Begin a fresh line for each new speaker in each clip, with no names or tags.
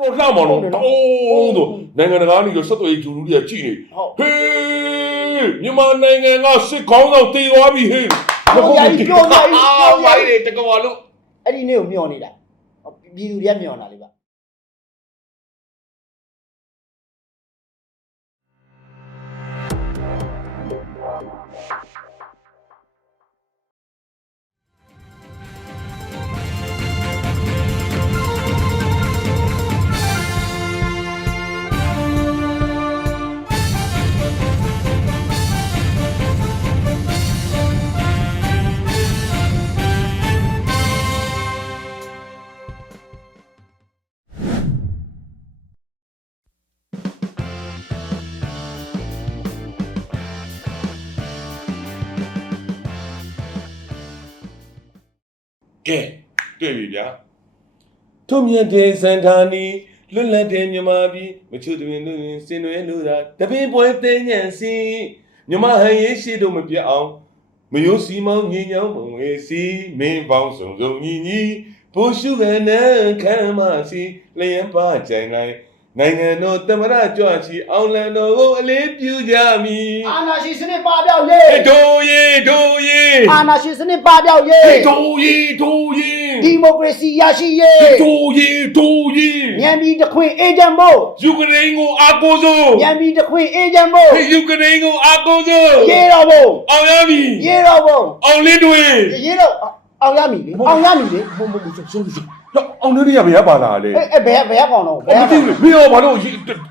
တော်လှမောင်တော့တောင်းဆိုနိုင်ငံတကာကနေတော့ဆက်သွယ်ရေးဂျူလူတွေကကြည်နေ
ဟုတ်
ဟေးမြန်မာနိုင်ငံကစစ်ခေါင်းဆောင်တည်သွားပြီဟေး
ပြောကြကြီးပြောကြကြီးပြောကြ
ဝိုင်း
ကြီး
တယ်တကဘာလို့
အဲ့ဒီနေ့ကိုမျောနေတာပြည်သူတွေကမျောနေတာလေဗျ
ကဲတွေ့ပြီဗျာထုံမြတ်တဲ့စံဌာနီလွတ်လပ်တဲ့မြမပြည်မချွတ်တွင်တွင်စင်တွေလို့သာတပင်ပွဲတဲ့ညံစီမြမဟန်ရေးရှိတို့မပြတ်အောင်မယိုးစီမောင်းညီညောင်းမငွေစီမင်းပေါင်းစုံစုံညီညီဘိုးရှုကနန်းခံမစီလျံပါကြိုင်တိုင်း နိုင်ငံတော်တမရကြွချီအောင်လန်တော်ကိုအလေးပြုကြမည်
အာနာရှင်စနစ်ပါပြောက်ရေး
ဒိုယေဒိုယေ
အာနာရှင်စနစ်ပါပြောက်ရေး
ဒိုယေဒိုယေ
ဒီမိုကရေစီရရှိရေး
ဒိုယေဒိုယေ
ညံပြီးတခွင်အေဂျင့်ဖို့
ယူကရိန်းကိုအားကိုးစို့
ညံပြီးတခွင်အေဂျင့်ဖို့
ယူကရိန်းကိုအားကိုးစို့
ရေတော်ဖို့
အောင်ရပြီ
ရေတော်ဖို့
အောင်လင်းတွေ
ရေတော်အောင်ရမည်လေအောင်ရမည်လေ
မမမဆိုဆိုဆို တော့အောင်လင်းတွေကဘယ်ပါလာလဲ
အဲ့အဲ့ဘယ်ဘယ်ကောင်တော့ဘယ်
မ
ကောင်
သိဘူးမင်းရောဘာလို့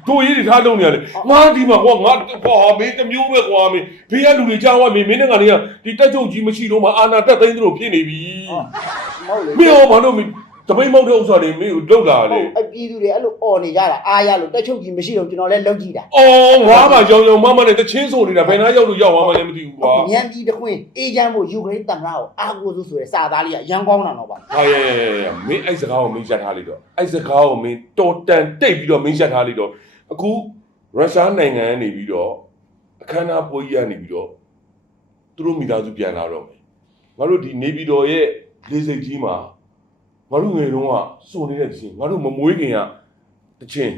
ဒိုရေးတွေထားလုံးနေရလဲငါဒီမှာကွာငါကွာမင်းတစ်မျိုးပဲကွာမင်းဘေးကလူတွေကြောက်ရမင်းမင်းနဲ့ကနေကဒီတက်ချုပ်ကြီးမရှိတော့မှအာနာတက်သိန်းတို့ဖြစ်နေပြီ
မဟုတ်လေ
မင်းရောဘာလို့မင်း တပိတ်မောက်တဲ့ဥစ္စာတွေမင်းကိုလုတ်လာလေ
အဲ့ပြည်သူတွေအဲ့လိုអော်နေကြတာအားရလို့တက်ချုပ်ကြီးမရှိတော့ကျွန်တော်လည်းလောက်ကြည့်တာ
အော်ငါမှရောင်ရောင်မမနဲ့တချင်းဆိုနေတာဘယ်နှရောက်လို့ရောက်သွားမှလည်းမသိဘူးကွာ
ညံပြီးတခွင်အေဂျင့်ဖို့ယူကရိန်းသမ္မတကိုအားကိုးစုဆိုတဲ့စာသားလေးကရန်ကောင်းတာတော့ပါ
ဟာရဲမင်းအဲ့စကားကိုမင်းရှက်ထားလိုက်တော့အဲ့စကားကိုမင်းတော်တန်တိတ်ပြီးတော့မင်းရှက်ထားလိုက်တော့အခုရုရှားနိုင်ငံကနေပြီးတော့အခမ်းအနားပွဲကြီးကနေပြီးတော့သူတို့မိသားစုပြန်လာတော့မယ်ငါတို့ဒီနေပြည်တော်ရဲ့လေးစိတ်ကြီးမှာ ငါတို့ငယ်တုန်းကစုံနေတဲ့တချင်းငါတို့မမွေးခင်ကတချင်း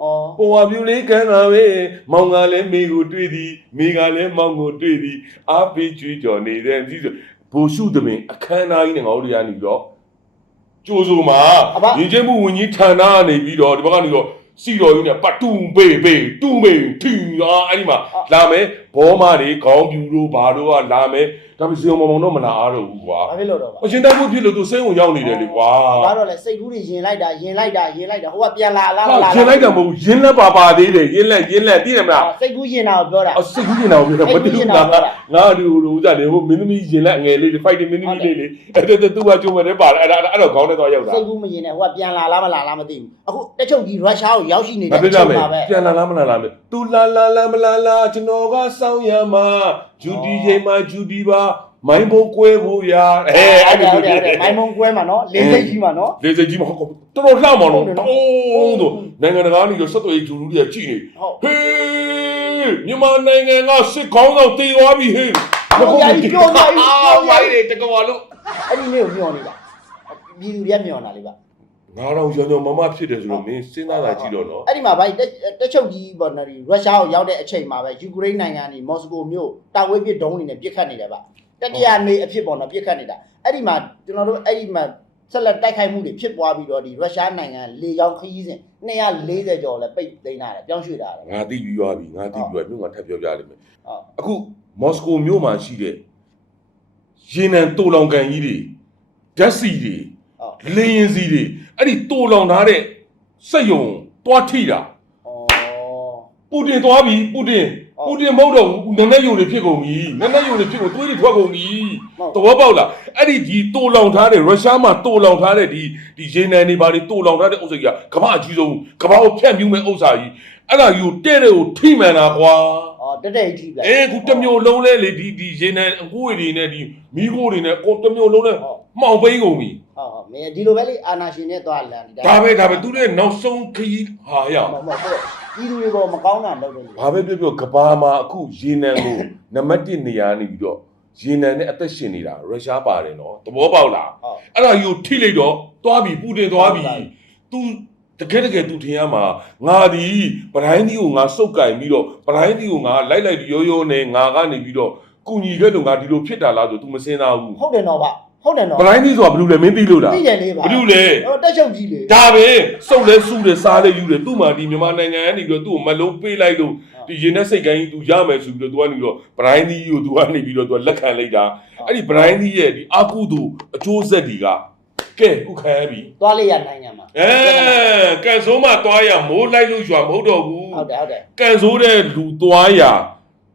အော်
ပေါ်ဝါပြူလေးကန်းလာပဲမောင်ကလည်းမေကိုတွေ့သည်မေကလည်းမောင်ကိုတွေ့သည်အားပေးကြွေးကြော်နေတဲ့ဒီဆိုဘိုလ်ရှုသမင်အခမ်းအနားကြီးနဲ့ငါတို့တွေကနေပြီးတော့ကျိုးစုမှာရင်ကျင်းမှုဝင်ကြီးဌာနကနေပြီးတော့ဒီဘက်ကနေတော့စီတော်ကြီးနဲ့ပတ်တူပေပေတူမေထီအာအဲ့ဒီမှာလာမယ် ဘောမတွေခေါင်းပြူတို့ဘာတို့ကလာမယ်ဒါပေမဲ့ဇေယုံမောင်မောင်တော့မလာအားတော့ဘူးကွာ
ဘာဖြစ်လို့တော့ပါ
အရှင်တိုက်မှုဖြစ်လို့သူစိတ်ဝင်ရောက်နေတယ်လေကွာ
ဘာတော့လဲစိတ်ကူးတွေရင်လိုက်တာရင်လိုက်တာရင်လိုက်တာဟိုကပြန်လာလား
ဟာ
လာ
ရင်လိုက်တာမဟုတ်ဘူးရင်းလက်ပါပါသေးတယ်ရင်းလက်ရင်းလက်သိတယ်မလား
စိတ်ကူးရင်တာကိုပြောတာ
အစိတ်ကြီးနေတာကိုပြောတာမတူဘူးငါငါဒီလိုဥစားတယ်ဟိုမင်းသမီးရင်လက်ငယ်လေးဖိုက်တယ်မင်းသမီးလေးလေးအဲ့ဒါသူကကြုံမယ်ပါအဲ့ဒါအဲ့တော့ခေါင်းနဲ့တော့ရောက်တာ
စိတ်ကူးမရင်နဲ့ဟိုကပြန်လာလားမလာလားမသိဘူးအခုတက်ချုပ်ကြီးရုရှားကိုရောက်ရှိနေ
မ
တဲ့
ပြ
အ
ကြ
ချိန်
မယ်
မှာပဲ
ပြန်လာလားမလာလားမယ်သူလာလာလာမလာလာကျွန်တော်ကစောင်းရမှာဂျူဒီချိန်မှာဂျူဒီပါမိုင်းဘုံကွဲဖို့ရအဲ
အဲ့
အဲ့
ဒါ
လို
ဟုတ်တယ်ဟုတ်တယ်မိုင်းမုံကွဲမှာနော်လေးစိတ်ကြီးမှာနော်
လေစိတ်ကြီးမဟုတ်တော်တော်လှမောင်တော့တောင်းဆိုနိုင်ငံတကာကနေတော့ဆက်သွယ်ရေးဂျူလူတွေကကြည်နေ
ဟုတ်
ဟေးမြန်မာနိုင်ငံကစစ်ခေါင်းဆောင်တည်သွားပြီဟေး
ပြောကြကြီးပြောကြကြီးပြောကြ
ဝိုင်း
ကြီး
တယ်တကဘာလို့
အဲ့ဒီနေ့ကိုမျောနေတာပြည်သူတွေကမျောနေတာလေဗျ
ငါတော့ရောင်ရောင်မမဖြစ်တယ်ဆိုတော့မင်းစဉ်းစားတာကြည့်တော့နော်
အဲ့ဒီမှာဗျတက်တက်ချုပ်ကြီးပေါ့နော်ဒီရုရှားကိုရောက်တဲ့အချိန်မှာပဲယူကရိန်းနိုင်ငံကနေမော်စကိုမြို့တာဝေးပစ်ဒုံးတွေနဲ့ပစ်ခတ်နေတယ်ဗျတတိယနေ့အဖြစ်ပေါ့နော်ပစ်ခတ်နေတာအဲ့ဒီမှာကျွန်တော်တို့အဲ့ဒီမှာဆက်လက်တိုက်ခိုက်မှုတွေဖြစ်ပွားပြီးတော့ဒီရုရှားနိုင်ငံလေကြောင်းခရီးစဉ်240ကျော်လဲပိတ်သိမ်းထားတယ်ပြောင်းရွှေ့ထားတယ်
ငါသိပြီးသွားပြီငါသိပြီးသွားပြီမြို့ငါထပ်ပြောပြလိမ့်မယ်
ဟုတ်
အခုမော်စကိုမြို့မှာရှိတဲ့ရေနံတိုလောင်ကန်ကြီးတွေဓာတ်စီတွေ
ဟုတ်
လေရင်စီတွေအဲ့ဒီတိုလောင်ထားတဲ့စက်ယုံတွားထိတာ
ဩ
ပူတင်သွားပြီပူတင်
ဟုတ်
ပူတင်မဟုတ်တော့ဘူးနည်းနည်းယုံတွေဖြစ်ကုန်ပြီနည်းနည်းယုံတွေဖြစ်ကုန်သွေးတွေထွက်ကုန်ပြီ
ဟုတ်
သဘောပေါက်လားအဲ့ဒီဒီတိုလောင်ထားတဲ့ရုရှားမှာတိုလောင်ထားတဲ့ဒီဒီရေနံတွေဘာတွေတိုလောင်ထားတဲ့ဥစ္စာကြီးကကမ္ဘာအကြီးဆုံးကမ္ဘာကိုဖြန့်ပြူးမဲ့ဥစ္စာကြီးအဲ့ဒါယူတဲ့တဲ့ကိုထိမှန်တာကွာ
ဩတက်တဲ့ကြီးဗျ
အဲခုတစ်မျိုးလုံးလဲလေဒီဒီရေနံအကိုးတွေနဲ့ဒီမီးခိုးတွေနဲ့ကိုတစ်မျိုးလုံးလဲ
ဟုတ်
မှောင်ပိန်းကုန်ပြီ
ဟုတ်ဟုတ် မင်းဒီလိုပဲလေအာနာရှင်နဲ့သွားလန်
ဒါပဲဒါပဲသူတဲ့နောက်ဆုံးခရီးဟာရ
မဟုတ်ဘူးပြည်သူတွေပေါ်မကောင်းတာလုပ်တယ်လေ
ဘာပဲပြောပြောကဘာမှာအခုရေနံကိုနံပါတ်1နေရာနေပြီးတော့ရေနံနဲ့အသက်ရှင်နေတာရုရှားပါတယ်နော်သဘောပေါက်လား
ဟုတ်
အဲ့ဒါယူထိလိုက်တော့သွားပြီပူတင်သွားပြီ
ဟုတ်ပါပြီ
သူတကယ်တကယ်သူထင်ရမှာငါဒီပတိုင်းဒီကိုငါစုပ်ကင်ပြီးတော့ပတိုင်းဒီကိုငါလိုက်လိုက်ရိုးရိုးနဲ့ငါကနေပြီးတော့ကုညီခဲ့လို့ငါဒီလိုဖြစ်တာလားဆို तू မစင်သားဘူး
ဟုတ်တယ်တော့ဗျ ဟုတ်တယ်တော့
ပတိုင်းဒီဆိုတာဘယ်လိုလဲမင်းသိလို့လား
သိတယ်လေးပါ
ဘယ်လိုလဲ
ဟိုတက်ချုပ်ကြီးလေ
ဒါပဲစုပ်လဲစုတယ်စားလဲယူတယ်သူ့မှာဒီမြန်မာနိုင်ငံကနေပြီးတော့သူ့ကိုမလုံးပေးလိုက်လို့ဒီရင်နဲ့စိတ်ကိုင်းကြီး तू ရမယ်ဆိုပြီးတော့ तू ကနေပြီးတော့ပတိုင်းဒီကို तू ကနေပြီးတော့ तू လက်ခံလိုက်တာအဲ့ဒီပတိုင်းဒီရဲ့ဒီအာကုသူအကျိုးဆက်တွေကကဲခုခံရပြီ
သွားလိုက်ရနိုင်ငံမှာ
အဲကန်ဆိုးမှသွားရမိုးလိုက်လို့ရွာမဟုတ်တော့ဘူး
ဟုတ်တယ်ဟုတ်တယ်
ကန်ဆိုးတဲ့လူသွားရ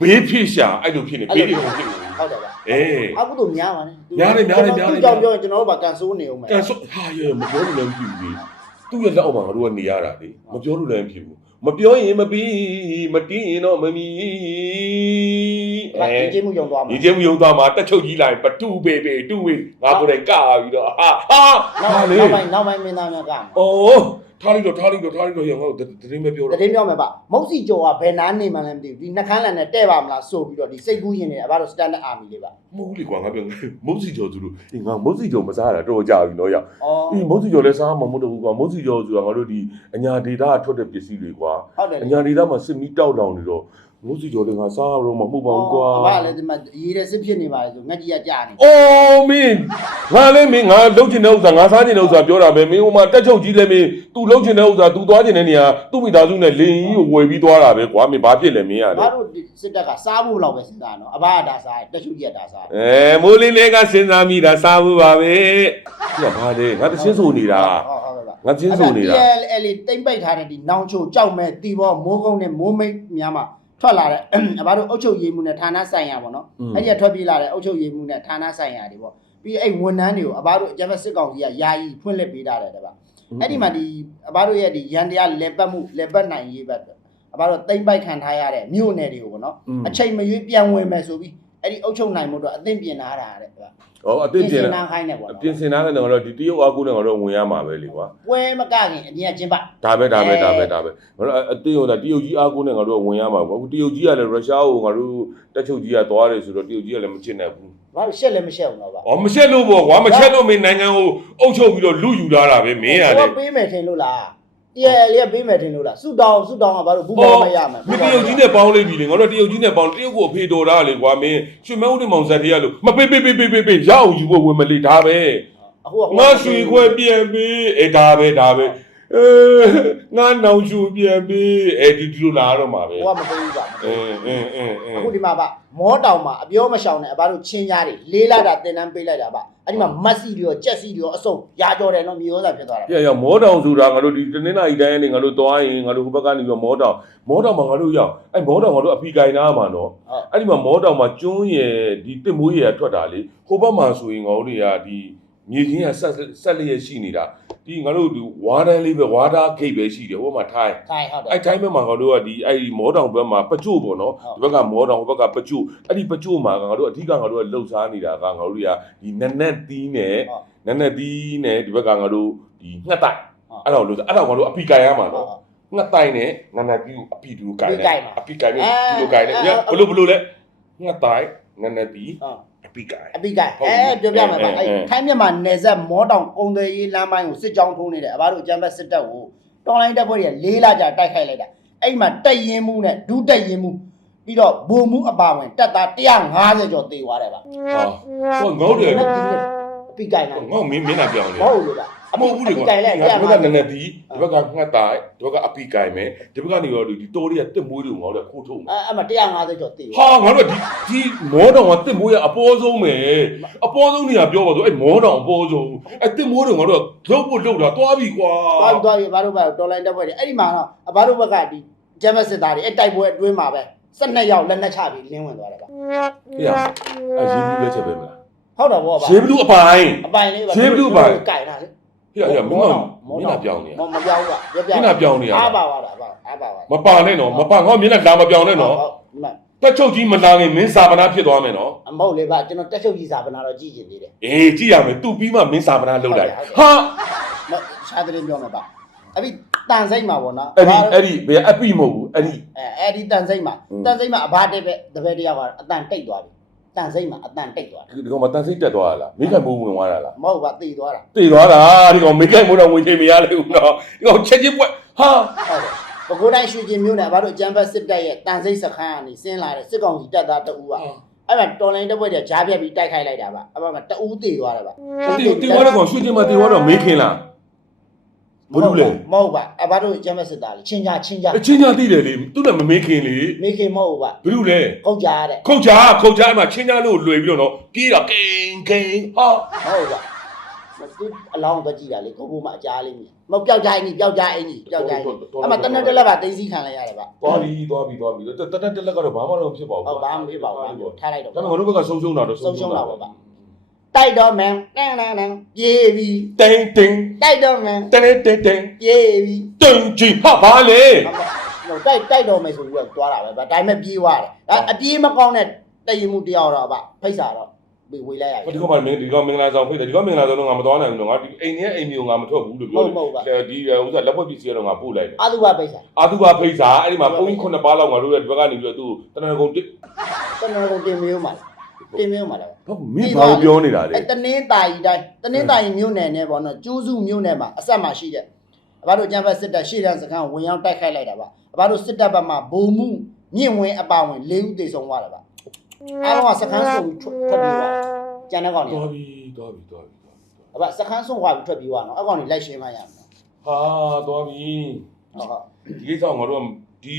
ဘေးဖြစ်ရှာအဲ့လိုဖြစ်နေဘေးတွေဖြစ်နေ
ဟုတ်တယ်ဗျ
အေး
အခုတို့များပါနဲ့
များတယ်များတယ်များတယ်
သူကြောင့်ပြောရင်ကျွန်တော်တို့ကကန်ဆိုးနေအောင်မယ်
ကန်ဆိုးဟာရမပြောလို့လည်းမဖြစ်ဘူးလေသူ့ရဲ့လက်အောက်မှာငါတို့ကနေရတာလေမပြောလို့လည်းမဖြစ်ဘူးမပြောရင်မပြီးမတင်းရင်တော့မမီ
အဲ
အဲ
ကျေးမှုယုံသွားမှာ
ဒီချင်းမယုံသွားမှာတက်ချုပ်ကြီးလိုက်ပတူပေပေတူဝေငါကိုယ်တိုင်ကပြီးတော့ဟာဟာ
နောက်
ဟာလေ
နောက်ပိုင်းနောက်ပိုင်းမင်းသားများကမှာ
အိုး ထားလိုက်တော့ထားလိုက်တော့ထားလိုက်တော့ရငါတို့တရင်ပဲပြော
တ
တော့
ရင်ပြောမယ်ဗျမုတ်စီကျော်ကဘယ်နားနေမှန်းလည်းမသိဘူးဒီနှကန်းလန်နဲ့တဲ့ပါမလားဆိုပြီးတော့ဒီစိတ်ကူးရင်နေအဘတို့ standard army လေးပါ
မဟုတ်လေကွာငါပြောမုတ်စီကျော်သူတို့အေးငါမုတ်စီကျော်မစားတာတော်ကြပြီနော်ရ
ဩ
အေးမုတ်စီကျော်လည်းစားမှာမဟုတ်တော့ဘူးကွာမုတ်စီကျော်ဆိုတာငါတို့ဒီအညာဒေတာထွက်တဲ့ပစ္စည်းတွေကွာ
ဟုတ်တယ်
အညာဒေတာမှာစစ်မီတောက်လောင်နေတော့ မုတ်စီကျော်လည်းငါစားတော့မဟုတ်ပါဘူးကွာ
အဘလည်းဒီမှာရေးတဲ့စစ်ဖြစ်နေပါလေဆိုငက်ကြီးကကြာနေ
အိုးမင်းငါလည်းမင်းငါလှုပ်ချင်တဲ့ဥစ္စာငါစားချင်တဲ့ဥစ္စာပြောတာပဲမင်းဟိုမှာတက်ချုပ်ကြီးလည်းမင်း तू လှုပ်ချင်တဲ့ဥစ္စာ तू သွားချင်တဲ့နေရာသူ့မိသားစုနဲ့လင်းကြီးကိုဝယ်ပြီးသွားတာပဲကွာမင်းဘာဖြစ်လဲမင်းရ
ငါ
လဲ
တို့ဒီစစ်တပ်ကစားဖို့လောက်ပဲစဉ်းစားနော်အဘကဒါစားတက်ရှုကြီးကဒါစား
အဲမိုးလင်းလေးကစဉ်းစားမိတာစားဘူးပါပဲပြဘာလဲငါတချင်းဆိုနေတာ
ဟုတ်ဟုတ်ပါ
ငါချင်းဆိုနေတာ
အဲ့လေတိမ့်ပိတ်ထားတဲ့ဒီနောင်ချိုကြောက်မဲ့တီဘောမိုးကုန်းနဲ့မိုးမိတ်များမှာ ထွက်လာတဲ့အဘတို့အုတ်ချုပ်ရေးမှုနဲ့ဌာနဆိုင်ရာပေါ့နော်အဲ့ဒီကထွက်ပြေးလာတဲ့အုတ်ချုပ်ရေးမှုနဲ့ဌာနဆိုင်ရာတွေပေါ့ပြီးအဲ့ဝန်ထမ်းတွေကိုအဘတို့အကြမ်းဖက်စစ်ကောင်စီကယာယီဖွင့်လှစ်ပေးထားတယ်တဲ့ဗျအဲ့ဒီမှာဒီအဘတို့ရဲ့ဒီရန်တရားလက်ပတ်မှုလက်ပတ်နိုင်ရေးဘက်အဘတို့တိမ့်ပိုက်ခံထားရတဲ့မြို့နယ်တွေကိုပေါ့နော်အချိန်မရွေးပြန်ဝင်မယ်ဆိုပြီး အဲ့ဒီအုတ်ချုပ်နိုင်မှုတော့အသင့်ပြင်ထားတာတဲ့ဗျ
ဟောအသင့်ပြင်
နာ
လာ
ခိုင်းတယ်ပေါ့
အပြင်စင်သားတဲ့ငါတို့ဒီတရုတ်အားကိုနဲ့ငါတို့ဝင်ရမှာပဲလေကွာ
ပွဲမကခင်အပြင်ကကျင်းပ
ဒါပဲဒါပဲဒါပဲဒါပဲငါတို့အတင်းဟိုဒါတရုတ်ကြီးအားကိုနဲ့ငါတို့ဝင်ရမှာပေါ့အခုတရုတ်ကြီးကလည်းရုရှားကိုငါတို့တက်ချုပ်ကြီးကသွားတယ်ဆိုတော့တရုတ်ကြီးကလည်းမချစ်နိုင်ဘူး
ဘာလို့ရှက်လည်းမရှက်အောင်တော့ဗျ။
အော်မချက်လို့ပေါ့ကွာမချက်လို့မင်းနိုင်ငံကိုအုပ်ချုပ်ပြီးတော့လူယူလာတာပဲမင်းရတယ်
ဟိုပေးမယ်ထင်လို့လား တရားလေးကပေးမယ်ထင်လို့လားစုတောင်းစုတောင်းကဘာလို့ဘူးဘောမရမယ်
မင်းတရုတ်ကြီးနဲ့ပေါင်းလိုက်ပြီလေငါတို့တရုတ်ကြီးနဲ့ပေါင်းတရုတ်ကိုအဖေတော်တာလေကွာမင်းရွှေမဲဦးတင်မောင်ဇက်တရလို့မပေးပေးပေးပေးပေးပေးရအောင်ယူဖို့ဝင်မလေးဒါပဲ
အခုက
ငါရွှေခွဲပြန်ပြီးအဲဒါပဲဒါပဲ အဲငါနောင်ရှူပြန်ပြီးအဲဒီဒီလိုလာတော့မှာပဲ
ဟိုကမပေးဘူးက
အင်းအင်းအင်းအင်း
အခုဒီမှာဗျမောတောင်မှာအပြောမရှောင်နဲ့အဘတို့ချင်းကြားတွေလေးလာတာတင်တန်းပေးလိုက်တာဗျအဲ့ဒီမှာမတ်စီတွေရောကြက်စီတွေရောအစုံရာကြော်တယ်နော်မြေရောစာဖြစ်သွားတာ
ပြရမောတောင်ဆိုတာငါတို့ဒီတနင်္လာရီတိုင်းကနေငါတို့သွားရင်ငါတို့ဟိုဘက်ကနေပြီးမောတောင်မောတောင်မှာငါတို့ရောက်အဲမောတောင်ငါတို့အဖီကိုင်နာမှာနော်
ဟုတ်
အဲ့ဒီမှာမောတောင်မှာကျွန်းရယ်ဒီတစ်မိုးရယ်ထွက်တာလေဟိုဘက်မှာဆိုရင်ငါတို့တွေကဒီမြေချင်းကဆက်ဆက်လျက်ရှိနေတာ ဒီငါတို့ဒီဝါဒန်းလေးပဲဝါဒါဂိတ်ပဲရှိတယ်ဟိုဘက်မှာထိုင်း
ခိုင်းဟုတ်တယ်
အဲ့ထိုင်းဘက်မှာငါတို့ကဒီအဲ့ဒီမောတောင်ဘက်မှာပကြို့ပေါ့နော်
ဟုတ်
ဒီဘက်ကမောတောင်ဟိုဘက်ကပကြို့အဲ့ဒီပကြို့မှာငါတို့အဓိကငါတို့ကလှုပ်ရှားနေတာကငါတို့တွေကဒီနက်နက်သီးနဲ့
ဟုတ်
နက်နက်သီးနဲ့ဒီဘက်ကငါတို့ဒီငှက်တိုင်
ဟုတ်
အဲ့ဒါကိုလို့အဲ့ဒါကိုငါတို့အပီကိုင်ရမှာ
ဟုတ်
နော်
ဟုတ်
ငှက်တိုင်နဲ့နက်နက်သီးကိုအပီတူကိုင်
အပီကိုင်မှာ
အပီကိုင်နဲ့
အဲ
ဒီလိုကိုင်နဲ့
အဲ
ညဘလို့ဘလို့လဲငှက်တိုင်နက်နက်သီး
ဟုတ်
အပီကိုင်
အပိကဲ
ဟုတ်
အဲ
ပြီ
ပြောပြမှာပါ
အဲ
အဲ
အဲ
ထိုင်းမြန်မာနယ်စပ်မောတောင်ကုန်းသွယ်ရေးလမ်းပိုင်းကိုစစ်ကြောင်းထိုးနေတယ်အဘတို့အကြမ်းဖက်စစ်တပ်ကိုတော်လိုင်းတပ်ဖွဲ့တွေကလေးလာကြတိုက်ခိုက်လိုက်တာအဲ့မှာတက်ရင်မှုနဲ့ဒုတက်ရင်မှုပြီးတော့ဗိုလ်မှုအပါဝင်တပ်သား150ကျော်တေသွားတယ်ဗျ
ဟာဟောငေါ့တယ်
အပိကဲလား
ငေါ့မင်းမင်းလာပြောင်းနေ
မဟုတ်လို့ဗျ
အမဟုတ်ဘူးလေ
အပိ
ကွာ
ကဲလဲ
ဒီဘက်ကနက်နက်သီးဒီဘက်ကငှက်တိုင်ဒီဘက်ကအပီကိုင်မယ်ဒီဘက်ကနေရောဒီတိုးတွေကတစ်မွေးတွေကိုငေါ့တယ်ခိုးထုတ်မယ်
အဲအဲ့မှာ150ကျော်တေသွား
ဟာငါတို့ဒီဒီမောတောင်ကတစ်မိုးရအပေါ်ဆုံးပဲအပေါ်ဆုံးနေရာပြောပါဆိုအဲ့မောတောင်အပေါ်ဆုံးအဲ့တစ်မိုးတွေငါတို့ကလှုပ်ဖို့လှုပ်တာတွားပြီကွာ
သွားသွားပြီဘာလို့ပဲတော်လိုင်းတပ်ဖွဲ့တွေအဲ့ဒီမှာတော့အဘတို့ဘက်ကဒီအကြမ်းဖက်စစ်သားတွေအဲ့တိုက်ပွဲအတွင်းမှာပဲ12ယောက်လက်နက်ချပြီးလင်းဝင်သွားတယ်ဗျ
ဟေ့ရအရေးဘူးလက်ချက်ပဲမလား
ဟုတ်တော့ဗောဗျ
ရေဘလူးအပိုင်း
အပိုင်လေးပါ
ရှေးဘလူးအပိုင်
ကြိုက်တာလေ
ဟေ့ရဟေ့ရမင်းကမင်းကပြောင်းနေရ
မမပြောင်းဘူးပြပြ
မင်းကပြောင်းနေရ
အားပါသွားတာပါအားပါသွား
မပါနဲ့နော်မပါငါမင်းကလာမပြောင်းနဲ့နော်
ဟုတ်ဒီမှာ
တက်ချုပ်ကြီးမလာခင်မင်းစာပနာဖြစ်သွားမယ်နော်
အမဟုတ်လေဗျကျွန်တော်တက်ချုပ်ကြီးစာပနာတော့ကြည့်ကျင်သေးတယ်
အေးကြည့်ရမယ်သူ့ပြီးမှမင်းစာပနာလုပ်လိုက်
ဟုတ်တယ်
ဟာ
မရှားတဲ့ပြောမှာပါအဲ့ဒီတန်စိမ့်မှာပေါ့နော်
အဲ့ဒီအဲ့ဒီဘယ်အပိမဟုတ်ဘူးအဲ့ဒီ
အဲအဲ့ဒီတန်စိမ့်မှာ
ဟုတ်
တန်စိမ့်မှာအဘတက်ပဲတပည့်တယောက်ကအတန်တိတ်သွားပြီ တန်စိမ့်မှာအတန်တိတ်သွားတယ်
ဒီကောင်မတန်စိတ်တက်သွားလားမိခိုင်မိုးဝင်သွားတာလား
မဟုတ်ပါတေသွားတာ
တည်သွားတာဒီကောင်မိခိုင်မိုးတော့ဝင်ချိန်မရလေဘူးနော်ဒီကောင်ချက်ချင်းပွဲဟာ
ဟုတ်တယ်ပဲခူးတိုင်းရွှေကျင်မြို့နယ်ဘာလို့အကြမ်းဖက်စစ်တပ်ရဲ့တန်စိမ့်စခန်းကနေဆင်းလာတဲ့စစ်ကောင်စီတပ်သားတအူးကအဲ့မှာတော်လိုင်းတပ်ဖွဲ့တွေဂျားပြက်ပြီးတိုက်ခိုက်လိုက်တာပါအဲ့မှာတအူးတေသွားတယ်ပါ
တည်တည်သွားတဲ့ကောင်ရွှေချင်းမတည်သွားတော့မေးခင်လား ဘလို့လဲ
မဟုတ်ပါအဲ့ဘာလို့အကြမ်းဖက်စစ်သားလေချင်းကြချင်းကြ
အချင်းညာသိတယ်လေသူလည်းမမေးခင်လေ
မေခင်မဟုတ်ပါ
ဘလို့လဲ
ကောက်ကြရတဲ့
ခုတ်ချာခုတ်ချာအဲ့မှာချင်းညာလို့လွယ်ပြီးတော့နော်ပြေးတာကိန်းကိန်းဟာ
ဟုတ်ပါမသူအလောင်းတော့ကြည့်တာလေကိုကိုမှအကြားလေးမြင်မဟုတ်ပျောက်ကြိုင်းကြီးပျောက်ကြိုင်းကြီးပျောက်ကြိုင်းကြီးအဲ့မှာတနက်တက်လက်ပါသိသိခံလိုက်ရတယ်ဗျ
သွားပြီသွားပြီသွားပြီတတတက်လက်ကတော့ဘာမှတော့ဖြစ်ပါဘူး
ဟုတ်ဘာမှမဖြစ်ပါဘူးထားလိုက်တော့
ဒါပေမဲ့ငါတို့ဘက်ကဆုံးရှုံးတာတော့
တို က်တော့မန်တန်းတန်းတန်းပြေးပြီ
တင်းတင်း
တိုက်တော့မန်
တင်းတင်းတင်း
ပြေးပြီ
တင်းကြီးဟာဘာလဲ
ဟိုတိုက်တိုက်တော့မယ်ဆိုပြီးတော့သွားတာပဲဗျဒါပေမဲ့ပြေးသွားတယ်ဒါအပြေးမကောင်းတဲ့တည်မှုတရားတော့ဗျဖိတ်စာတော့ဝေလိုက်ရတယ်
ဒီကောင်မမင်းဒီကောင်မင်္ဂလာဆောင်ဖိတ်တယ်ဒီကောင်မင်္ဂလာဆောင်တော့ငါမသွားနိုင်ဘူးတော့ငါဒီအိမ်နဲ့အိမ်မျိုးငါမထွက်ဘူးလို့ပြောတယ်ဒီဥစ္စာလက်ဖွဲ့ပစ္စည်းတော့ငါပို့လိုက်တယ်
အာသူဘဖိတ်စာ
အာသူဘဖိတ်စာအဲ့ဒီမှာပုံကြီး9ပါးလောက်ငါတို့ရဲ့ဒီဘက်ကနေပြီးတော့သူတနင်္ဂနွေကုန်တစ်
တနင်္ဂနွေတင်မျိုးမှာ တင်မျိုးမှာလည်း
ဘာမင်းဘာပြောနေတာလဲ
အဲတနင်းတာကြီးတိုင်းတနင်းတာကြီးမြို့နယ်နဲ့ပေါ့နော်ကျိုးစုမြို့နယ်မှာအဆက်မှာရှိတဲ့ဘာလို့ကျန်းဖက်စစ်တပ်ရှေ့တန်းစခန်းဝင်ရောက်တိုက်ခိုက်လိုက်တာပါဘာလို့စစ်တပ်ဘက်မှာဘုံမှုမြင့်ဝင်အပါဝင်၄ဦးသေဆုံးသွားတာပါအားလုံးကစခန်းဆုံးထွက်ပြေးသွားကျန်တဲ့ကောင်တွေ
သွားပြီသွားပြီသွားပြီ
အဘစခန်းဆုံးသွားပြီးထွက်ပြေးသွားနော်အကောင်တွေလိုက်ရှင်းမှရမယ်
ဟာသွားပြီ
ဟုတ်ဟုတ်
ဒီကိစ္စငါတို့ဒီ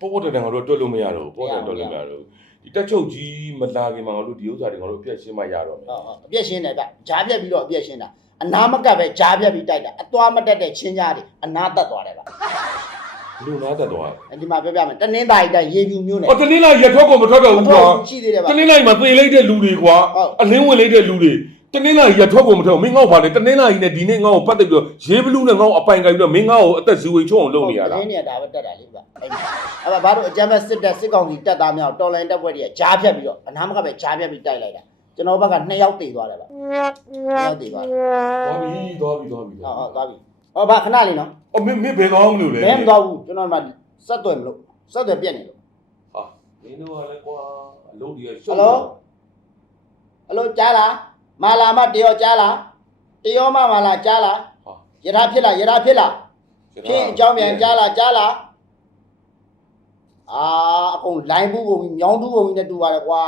ပေါ်ပေါ်တဲ့ငါတို့တွက်လို့မရတော့ဘူးပေါ်တယ်တွက်လို့မရတော့ဘူး ဒီတက်ချုပ်ကြီးမလာခင်မှာငါတို့ဒီဥစ္စာတွေငါတို့ပြည့်ရှင်းမှရတော့မယ်
ဟုတ်ဟုတ်အပြက်ရှင်းတယ်ဗျဂျားပြက်ပြီးတော့အပြက်ရှင်းတာအနာမကပ်ပဲဂျားပြက်ပြီးတိုက်တာအသွားမတက်တဲ့ချင်းကြားတွေအနာတက်သွားတယ်ဗျ
လူနာတက်သွား
ဒီမှာပြောပြမယ်တနင်းတာကြီးတိုင်းရေပြူမျိုးနယ်
အော်တနင်္လာရက်ထွက်ကိုမထွက်တော့ဘူးကွာ
ရှိသေးတယ်ဗျ
တနင်္လာရီမှာသေလိုက်တဲ့လူတွေကွာ
ဟုတ်
အလင်းဝင်လိုက်တဲ့လူတွေ တနင်္လာရီရက်ထွက်ကိုမထွက်ဘူးမင်းငေါ့ပါလေတနင်္လာရီနဲ့ဒီနေ့ငေါ့ကိုပတ်သက်ပြီးတော့ရေးဘလူးနဲ့ငေါ့ကိုအပိုင်ကန်ပြီးတော့မင်းငေါ့ကိုအသက်ဇီဝင်ချုံအောင်လုပ်နေရတာ။
င်းနေဒါပဲတက်တာလေဗျ။အဲ့ဒါအဲ့ဒါဘာလို့အကြမ်းဖက်စစ်တပ်စစ်ကောင်စီတက်သားများတော်လိုင်းတက်ပွဲတွေကကြားဖြတ်ပြီးတော့အနာမကပဲကြားဖြတ်ပြီးတိုက်လိုက်တာ။ကျွန်တော်ဘက်က2ယောက်တည်သွားတယ်ဗျ။2ယောက်တည်သွားတယ်
သွားပြီသွားပြီသွားပြီ။
ဟုတ်ဟုတ်သွားပြီ။ဟောဘာခဏလေးနော်
အော်မင်းမင်းဘယ်ကောင်းမလို့လဲ။
ဘယ်မသွားဘူးကျွန်တော်မှဆက်သွယ်မလို့ဆက်သွယ်ပြက်နေလို့
ဟာမင်းတို့ကလည်းကွာအလုပ်တွေရှု
ဟယ်လိုဟယ်လိုကြားလား။ မာလာမတရောကြားလား။တရောမမာလာကြားလား
ဟာ။
ယထာဖြစ်လားယထာဖြစ်လား။ဖြစ်အကြောင်းပြန်ကြားလားကြားလား။အာအကုန်လိုင်းဘူးကုန်ပြီမြောင်းဘူးကုန်ပြီနဲ့တူပါတယ်ကွာ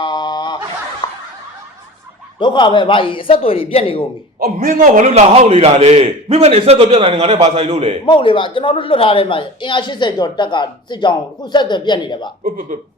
ဒုက္ခပဲဗျာအဆက်အသွယ်တွေပြက်နေကုန်ပြီ
အော်မင်းငေါ့ဘာလို့လာဟောက်နေတာလဲမင်းမနဲ့ဆက်တော့ပြတ်တာနဲ့ငါနဲ့ဘာဆိုင်လို့လဲ
မဟုတ်လေဗျကျွန်တော်တို့လွတ်ထားတယ်မှာအင်အား80ကျော်တက်ကစစ်ကြောင်းအခုဆက်အသွယ်ပြက်နေတယ်ဗျ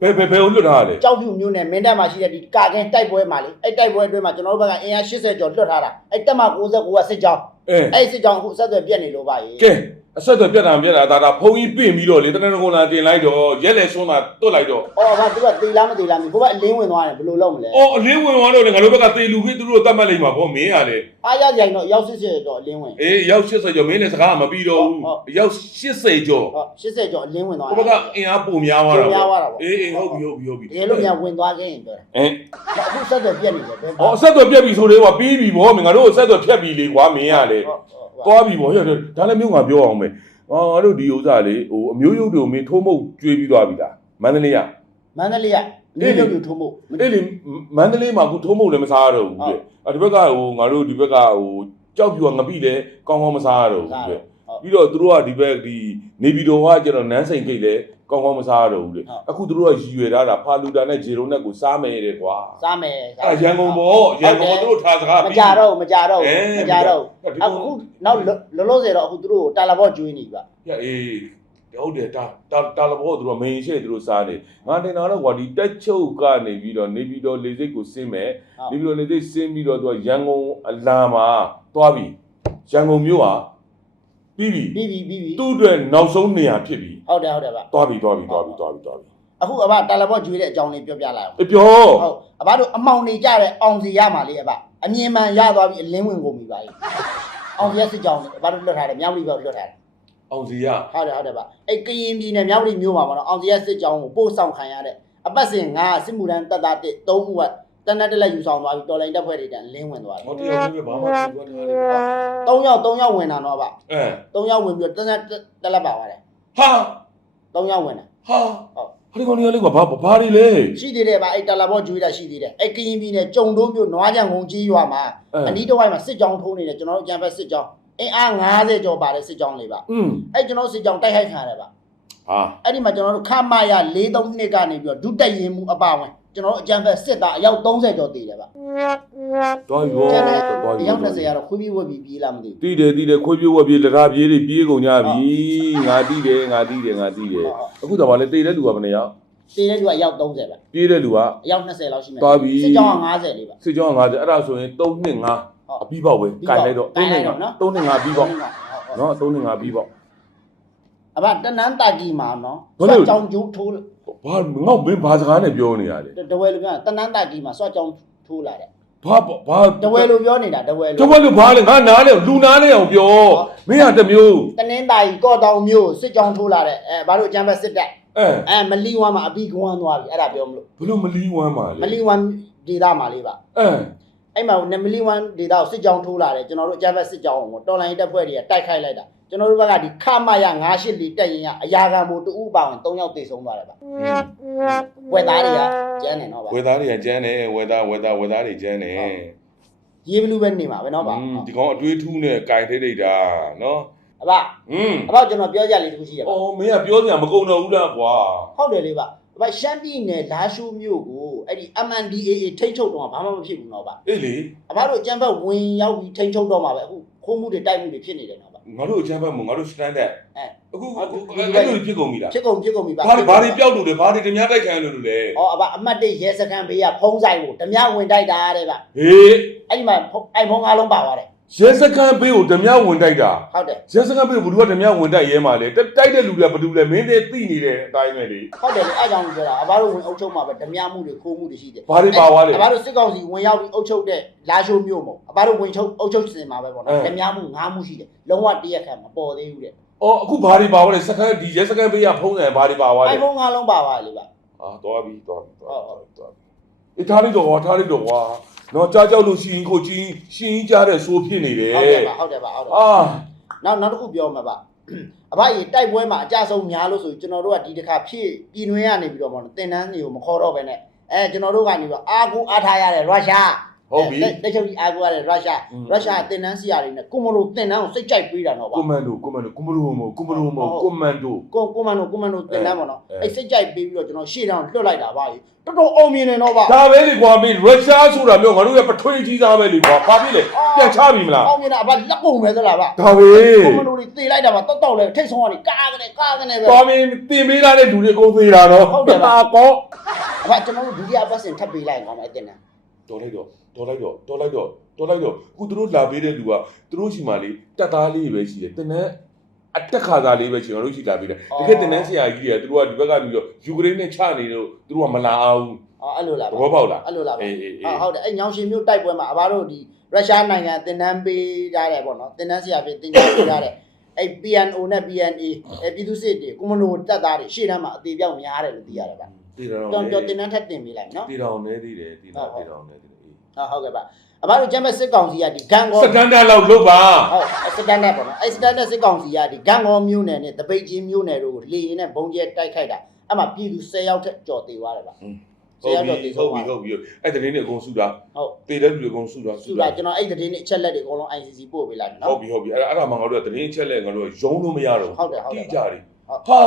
ဘယ်ဘယ်ဘယ်ကိုလွတ်ထားရလဲ
ကြောက်ဖြူမျိုးနဲ့မင်းတပ်မှာရှိတဲ့ဒီကာကင်းတိုက်ပွဲမှာလေအဲ့တိုက်ပွဲအတွင်းမှာကျွန်တော်တို့ဘက်ကအင်အား80ကျော်လွတ်ထားတာအဲ့တက်မှာ69ကစစ်ကြောင်း
အဲ
အဲ့စစ်ကြောင်းအခုဆက်အသွယ်ပြက်နေလို့ဗျာ
ကဲ အဆက်တော့ပြတ်တာပြတ်တာဒါဒါဖုံကြီးပြင်ပြီးတော့လေတနင်္ဂနွေလာတင်လိုက်တော့ရက်လေဆုံးတာတွတ်လိုက်တော့
အော်ဗျသူကသေလားမသေလားမသိဘူးဘကအလင်းဝင်သွားတယ်ဘယ်လိုလုပ်မလဲ
အော်အလင်းဝင်သွားတော့လေငါတို့ဘက်ကသေလူကြီးသူတို့တတ်မှတ်လိုက်မှာဗောမင်းရလေ
အားရကြိုင်တော့ရောက်80ကျော်အလင်းဝင်
အေးရောက်80ကျော်မင်းလည်းစကားမပြီးတော့ဘူးရောက်80ကျော်
ဟုတ်80ကျော်အလင်းဝင်သွား
ကိုဘက်ကအင်အားပုံများသွားတာ
ပုံများသွားတာပေါ့
အေးအေးဟုတ်ပြီဟုတ်ပြီဟုတ်ပြီ
ဒီလိုများဝင်သွားခဲ့ရင်ပြောတာ
အဲ
အခုဆက်သွယ်ပြက်နေတယ်ဘယ်
အော်အဆက်တော့ပြတ်ပြီဆိုလေကွာပြီးပြီဗောမင်းငါတို့အဆက်တော့ဖြတ်ပြီလေကွာမင်းရလေ
ဟုတ်ဟုတ်ဟုတ်
သွားပြီဗောရဒါလည်းမျိုးငါပြောအောင်မယ်အော်ငါတို့ဒီဥစ္စာလေဟိုအမျိုးရုပ်တွေကိုမင်းထိုးမုတ်ကျွေးပြီးသွားပြီလားမန္တလေးက
မန္တလေးကလူမျိုးလူထုံးဖို့
အဲ့လေမန္တလေးမှာအခုထိုးမုတ်လည်းမစားရတော့ဘူးပြအဲ့ဒီဘက်ကဟိုငါတို့ဒီဘက်ကဟိုကြောက်ပြူကငပိလည်းကောင်းကောင်းမစားရတော့ဘူးပြပြီးတော့သူတို့ကဒီဘက်ဒီနေပြည်တော်ကကျတော့နန်းစိန်ကိတ်လည်း ကောင်းကောင်းမစားရတော့ဘူးလေအခုသူတို့ကရည်ရွယ်ထားတာဖာလူတာနဲ့ဂျေရုံနဲ့ကိုစားမယ်တဲ့ကွာ
စားမယ်
အဲ့ရန်ကုန်ပေါ့ရန်ကုန်ကသူတို့ထားစကား
မကြတော့ဘူးမကြတော့
အဲ
ဘူးမကြတော့ဘူးအခုနောက်လောလောဆယ်တော့အခုသူတို့တာလာဘော့ကျွေးနေပြီ
ရအေးဟုတ်တယ်တာတာတာလဘောသူတို့မင်းရှိသူတို့စားနေငါတင်တာတော့ကွာဒီတက်ချုပ်ကနေပြီးတော့နေပြည်တော်လေစိတ်ကိုဆင်းမယ်နေပြီးတော့နေသိဆင်းပြီးတော့သူကရန်ကုန်အလာမှာသွားပြီရန်ကုန်မြို့ဟာ ပြီးပြီ
ပြီးပြီပြီးပြီ
သူ့အတွက်နောက်ဆုံးနေရာဖြစ်ပြီ
ဟုတ်တယ်ဟုတ်တယ်ဗျ
သွားပြီသွားပြီသွားပြီသွားပြီသွားပြီ
အခုအဘတာလာဘော့ကျွေးတဲ့အကြောင်းလေးပြောပြလိုက်အောင်
အပြော
ဟုတ်အဘတို့အမောင်နေကြတဲ့အောင်စီရမှာလေအဘအမြင်မှန်ရသွားပြီအလင်းဝင်ကုန်ပြီပါအောင်စီရစစ်ကြောင်းလေအဘတို့လွတ်ထားတယ်မြောက်လီဘောလွတ်ထားတယ်
အောင်စီရ
ဟုတ်တယ်ဟုတ်တယ်ဗျအဲ့ကရင်ပြည်နယ်မြောက်လီမြို့မှာပေါ့နော်အောင်စီရစစ်ကြောင်းကိုပို့ဆောင်ခံရတဲ့အပတ်စဉ်ငါစစ်မှုထမ်းတပ်သားတစ်၃ဦးက တနက်တက်လက်ယူဆောင်သွားပြီးတော်လိုင်းတပ်ဖွဲ့တွေတန်လင်းဝင်သွားတယ်
ဟောတရားကြီးပဲဘာမှသိသွားထားလေ
၃ယောက်၃ယောက်ဝင်တာတော့ဗျ
အဲ
၃ယောက်ဝင်ပြီးတော့တနက်တက်လက်ပါသွားတယ်
ဟာ
၃ယောက်ဝင်တာ
ဟာဟာဒီကောင်ကြီးကလေကွာဘာဘာတွေလဲ
ရှိသေးတယ်ဗျအဲ့တလာဘောကျွေးတာရှိသေးတယ်အဲ့ကရင်ပြည်နယ်ကြုံတိုးမြို့နွားကြံငုံကြီးရွာမှာ
အဲ
အနီးတစ်ဝိုက်မှာစစ်ကြောင်းထိုးနေတယ်ကျွန်တော်တို့ကြံဖက်စစ်ကြောင်းအင်အား90ကျော်ပါတယ်စစ်ကြောင်းလေးဗျ
อืม
အဲ့ကျွန်တော်တို့စစ်ကြောင်းတိုက်ခိုက်ခံရတယ်ဗျ
ဟာ
အဲ့ဒီမှာကျွန်တော်တို့ခမရ43နှစ်ကနေပြီးတော့ဒုတက်ရင်မှုအပါဝင် ကျွန်တော်တို့အကြံဖက်စစ်သားအယောက်30ကျော်တည်တယ်ဗျ
တော်ပြီ
ကျန်တဲ့
တော်ပြီ
အယောက်20ကတော့ခွေးပြီးဝက်ပြီးပြေးလာမသိဘူး
တီးတယ်တီးတယ်ခွေးပြေးဝက်ပြေးလကားပြေးတွေပြေးကုန်ကြပြီငါတီးတယ်ငါတီးတယ်ငါတီးတယ်အခုတော့ဗာလေတေးတဲ့လူကဘယ်နှယောက်
တည်တဲ့လူကအယောက်30ဗျ
ပြေးတဲ့လူကအ
ယောက်20လောက်ရှိမယ်
သွားပြီ
စစ်ကြောင်းက90လေးဗျ
စစ်ကြောင်း50အဲ့ဒါဆိုရင်3နှစ်5အပြီးပေါက်ပဲ
ပြီး
ကင်
ပေါက်
လိုက်တော့
ကင်
3
လို
နှစ်
က်တော့နော်
5 3နှစ်5ပြီးပေါက်
ဟုတ်
နော်3နှစ်5ပြီးပေါက်
အဘတနန်းတာကြီးမှာနော်
ဘာလို့
စောကြောင်းကျိုးထိုး
ဘာငေါ့မင်းဘာစကားနဲ့ပြောနေရလဲ
တဝဲလိုပြောတာတနန်းတာကြီးမှာစောကြောင်းထိုးလာတယ်
ဘာဘာ
တဝဲလိုပြောနေတာတဝဲ
တ
လို
ဝက်လို့ဘာလဲငါနားလဲလူနားလဲအောင်ပြောမင်းကတစ်မျိုး
တနင်းတာကြီးကော့တောင်မျိုးစစ်ကြောင်းထိုးလာတယ်အဲဘာလို့အကြမ်းဖက်စစ်တပ်
အဲ
အဲမလီဝမ်မှာအပြီးကွမ်းသွားပြီအဲ့ဒါပြောမလို့
ဘလို့မလီဝမ်းပါ
မ
လဲ
လီဝမ်ဒေတာမှာလေးပါ
အဲ
အဲ့မှာနမလီဝမ်ဒေတာကိုစစ်ကြောင်းထိုးလာတယ်ကျွန်တော်တို့အကြမ်းဖက်စစ်ကြောင်းကိုတော်လိုင်းတပ်ဖွဲ့တွေကတိုက်ခိုက်လိုက်တာ ကျွန်တော်တို့ဘက်ကဒီခမရ98လီတက်ရင်ကအရာခံမို့တူပါဝင်3ယောက်တေဆုံးသွားတယ်ဗျဝက်သားတွေကကျန်းနေတော့ဗျ
ဝေသားတွေကကျန်းတယ်ဝေသားဝေသားဝေသားတွေကျန်းတယ်
ရေးဘလူးပဲနေမှာပဲเนาะဗျ
อืมဒီကောင်အတွေးထူးနဲ့ကင်ထိတ်ထိတ်တာနော်
အဘ
อืม
အဘကျွန်တော်ပြောကြလေးတစ်ခုရှိရပါ
အော်မင်းကပြောစရာမကုန်တော့ဘူးလားကွာ
ဟုတ်တယ်လေဗျအဘရှမ်းပြည်နယ်လာရှိုးမြို့ကိုအဲ့ဒီ MNDAA ထိတ်ထုတ်တော့ဘာမှမဖြစ်ဘူးเนาะဗျ
အေးလေ
အဘတို့အကြမ်းဖက်ဝင်ရောက်ပြီးထိတ်ထုတ်တော့မှာပဲအခုခိုးမှုတွေတိုက်မှုတွေဖြစ်နေတယ်เนาะဗျ ျ
ငါတို့အချမ်းဘက်မို့ငါတို့ standard
အဲ
အခု
အခု
အခုအဲ့လိုဖြစ်ကုန်ပြီလား
ဖြစ်ကုန်ဖြစ်ကုန်ပြီဗျ
ဘာတွေဘာတွေပျောက်လို့လဲဘာတွေတများတိုက်ခိုင်းလို့လဲ
ဩအဘအမတ်တေရဲစခန်းဘေးကဖုံးဆိုင်ကိုဓမြဝင်တိုက်တာတဲ့ဗျ
ဟေး
အဲ့ဒီမှာဖုံးအဲ့ဖုံးကားလုံးပါသွားတယ်
ရဲစခန်းဘေးကိုဓမြဝင်တိုက်တာ
ဟုတ်တယ်
ရဲစခန်းဘေးကိုဘယ်သူကဓမြဝင်တိုက်ရဲမှာလဲတိုက်တဲ့လူတွေကဘယ်သူလဲမင်းတွေသိနေတဲ့အတိုင်းပဲလေ
ဟုတ်တယ်လေအဲ့ကြောင့်ပြောတာအဘတို့ဝင်အုပ်ချုပ်မှာပဲဓမြမှုတွေခိုးမှုတွေရှိတယ်
ဘာတွေပါသွားလဲ
အဘတို့စစ်ကောင်စီဝင်ရောက်ပြီးအုပ်ချုပ်တဲ့လာရှိုးမြို့မို့အဘတို့ဝင်ချုပ်အုပ်ချုပ်စင်မှာပဲပေါ့နော်ဓမြမှုငါးမှုရှိတယ်လုံးဝတရက်ခံမပေါ်သေးဘူးတဲ့
အော်အခုဘာတွေပါသွားလဲစခန်းဒီရဲစခန်းဘေးကဖုံးတယ်ဘာတွေပါသွားလဲ
အဲ့ဖုံးကားလုံးပါသွားတယ်လေဗျ
အာတော်ပြီတော်ပြီတော်ပြီတော်ပြီအေးထားလိုက်တော့ကွာထားလိုက်တော့ကွာ နော်ကြားကြောက်လို့ရှိရင်ကိုကြီးရှင်းကြားတဲ့ဆိုးဖြစ်နေတယ်
ဟုတ်တယ်ပါဟုတ်တယ်ပါဟုတ်တယ်
အာ
နောက်နောက်တစ်ခုပြောမှာပါအဘကြီးတိုက်ပွဲမှာအကြဆုံးများလို့ဆိုကျွန်တော်တို့ကဒီတစ်ခါဖြည့်ပြည်တွင်းကနေပြီးတော့ပေါ့နော်တင်တန်းတွေကိုမခေါ်တော့ဘဲနဲ့အဲကျွန်တော်တို့ကနေပြီးအာကူအားထားရတဲ့ရုရှား
ဟုတ်ပြီ
တက်ချုပ်ကြီးအာကူရတဲ့ရုရှား
อืม
ရုရှားတင်တန်းစီယာတွေနဲ့ကွန်မလိုတင်တန်းကိုစိတ်ကြိုက်ပေးတာတော့ပါ
ကွန်မန်ဒိုကွန်မန်ဒိုကွန်မန်ဒိုမို့ကွန်မန်ဒိုမို့ကွန်မန်ဒို
ကွန်ကွန်မန်ဒိုကွန်မန်ဒိုတင်တန်းပေါ့နော်
အဲ
အဲစိတ်ကြိုက်ပေးပြီးတော့ကျွန်တော်ရှေ့တောင်လွတ်လိုက်တာပါကြီးတော်တော်အောင်မြင်နေတော့ပါ
ဒါပဲလေကွာမင်းရုရှားဆိုတာမျိုးငါတို့ရဲ့ပထွေးကြီးသားပဲလေကွာဘာဖြစ်လဲပြန်ချပြီမလား
အောင်မြင်တာအဘလက်ကုန်ပဲသလားဗျ
ဒါပဲ
ကွန်မန်ဒိုတွေတေးလိုက်တာပါတောက်တောက်လဲထိတ်ဆုံးကနေကားကနေကားကနေပဲ
ကွာမင်းတင်ပေးလာတဲ့လူတွေအကုန်သေးတာတော့
ဟုတ်တယ်ပါ
ကော
အဘကျွန်တော်တို့ဒုတိယပတ်စင်ထပ်ပေးလိုက်ကောင်းမယ်အတင်တန်း
တော်လိုက်တော့တော်လိုက်တော့တော်လိုက်တော့တော်လိုက်တော့ခုသူတို့လာပေးတဲ့လူကသူတို့ရှိမှလေတက်သားလေးပဲရှိတယ်တင်နဲ့အတက်ခါသားလေးပဲရှိငါတို့ရှိလာပေးတယ်တကယ်တင်နဲ့ဆရာကြီးတွေကသူတို့ကဒီဘက်ကပြီးတော့ယူကရိန်းနဲ့ချနေတော့သူတို့ကမလာအောင်
အော်အဲ့လိုလား
သဘောပေါက်လား
အဲ့လိုလားဗျ
အေးအေးအေး
ဟုတ်တယ်အဲ့ညောင်ရှင်မျိုးတိုက်ပွဲမှာအဘတို့ဒီရုရှားနိုင်ငံတင်တန်းပေးကြတယ်ပေါ့နော်တင်တန်းဆရာပြတင်ကြပေးကြတယ်အဲ့ PNO နဲ့ PNA အဲ့ပြည်သူစစ်တွေကွန်မန်ဒိုတပ်သားတွေရှေ့တန်းမှာအသေးပြောက်များတယ်လို့သိရတယ်ဗျ
တည်တော်
တော်
နေ
တော်တင်တန်းထပ်တင်ပေးလိုက်နော်
တည်တော်နေသေးတယ်တည်တော်တည်တော်နေသေးတယ်
ဟုတ်ဟုတ်ကဲ့ဗျအဘတို့ကျမ်းမဲ့စစ်ကောင်စီကဒီဂန်ကော
စတန်ဒတ်လောက်လုပ်ပါ
ဟုတ်စတန်ဒတ်ပေါ့နော်အဲ့စတန်ဒတ်စစ်ကောင်စီကဒီဂန်ကောမျိုးနယ်နဲ့တပိတ်ချင်းမျိုးနယ်တို့ကိုလေရင်နဲ့ဘုံကျဲတိုက်ခိုက်တာအဲ့မှာပြည်သူ10ယောက်ထက်ကြော်သေးသွားတယ်ဗျ
ဟုတ်ပြီဟုတ်ပြီဟုတ်ပြီအဲ့တရင်တွေအကုန်စုတာ
ဟုတ်
တည်တဲ့လူတွေအကုန်စုတာ
သူကကျွန်တော်အဲ့ဒီတင်းနဲ့အချက်လက်တွေအကုန်လုံး ICC ပို့ပေးလိုက်မယ်
ဟု
နော်
တ်ပြီဟုတ်ပြီအဲ့ဒါအဲ့ဒါမှငါတို့ကတရင်ချက်လက်ငါတို့ရုံးလို့မရတော့
ဟုတ်တယ်ဟုတ်တယ်
ကြတယ် ဟာငါ